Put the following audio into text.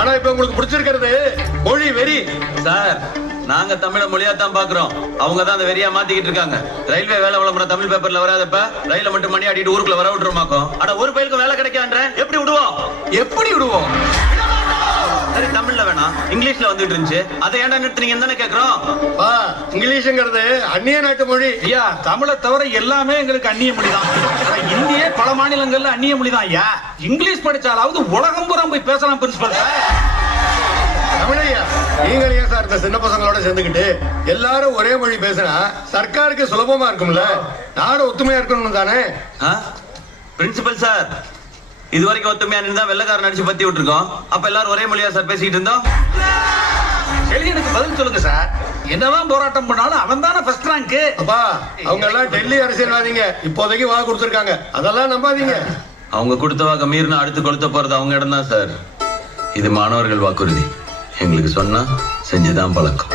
ஆனா இப்ப உங்களுக்கு பிடிச்சிருக்கிறது மொழி வெறி. சார் நாங்க தமிழ மொழியா தான் பாக்குறோம், அவங்க தான் அந்த வெறியா மாத்திக்கிட்டு இருக்காங்க. ரயில்வே வேலை விளம்பரம் தமிழ் பேப்பர்ல வராதப்ப ரயில மட்டும் மணி ஆடிட்டு ஊருக்குள்ள வர விட்டுருமாக்கும். ஆனா ஒரு பயிலுக்கு வேலை கிடைக்கான்ற எப்படி விடுவோம்? எப்படி விடுவோம்? சரி தமிழ்ல வேணாம் இங்கிலீஷ்ல வந்துட்டு இருந்துச்சு, அதை ஏன்டா நிறுத்துறீங்கன்னு தானே கேக்குறோம். இங்கிலீஷ்ங்கிறது அந்நிய நாட்டு மொழி ஐயா. தமிழை தவிர எல்லாமே எங்களுக்கு அந்நிய மொழி தான். இந்திய பல மாநிலங்கள்ல அந்நிய மொழி தான் ஐயா. இங்கிலீஷ் படிச்சாலாவது உலகம் பூரா போய் பேசலாம் பிரின்சிபல். தமிழையா நீங்கள் ஏன் சார் இந்த சின்ன பசங்களோட சேர்ந்துக்கிட்டு எல்லாரும் ஒரே மொழி பேசினா சர்க்காருக்கு சுலபமா இருக்கும்ல, நாடு ஒத்துமையா இருக்கணும் தானே. பிரின்சிபல் சார் இது வரைக்கும் ஒத்துமையா இருந்தா வெள்ளக்காரன் அடிச்சு பத்தி விட்டுருக்கோம், அப்ப எல்லாரும் ஒரே மொழியா சார் பேசிக்கிட்டு இருந்தோம். எனக்கு பதில் சொல்லுங்க சார். என்னதான் போராட்டம் பண்ணாலும் அவன் தானே ஃபர்ஸ்ட் ரேங்க். அப்பா அவங்க எல்லாம் டெல்லி அரசியல்வாதிங்க, இப்போதைக்கு வாக்கு கொடுத்துருக்காங்க, அதெல்லாம் நம்பாதீங்க. அவங்க கொடுத்த வாக்க மீறினா அடுத்து கொளுத்த போறது அவங்க இடம் தான் சார். இது மாணவர்கள் வாக்குறுதி, எங்களுக்கு சொன்னா செஞ்சுதான் பழக்கம்.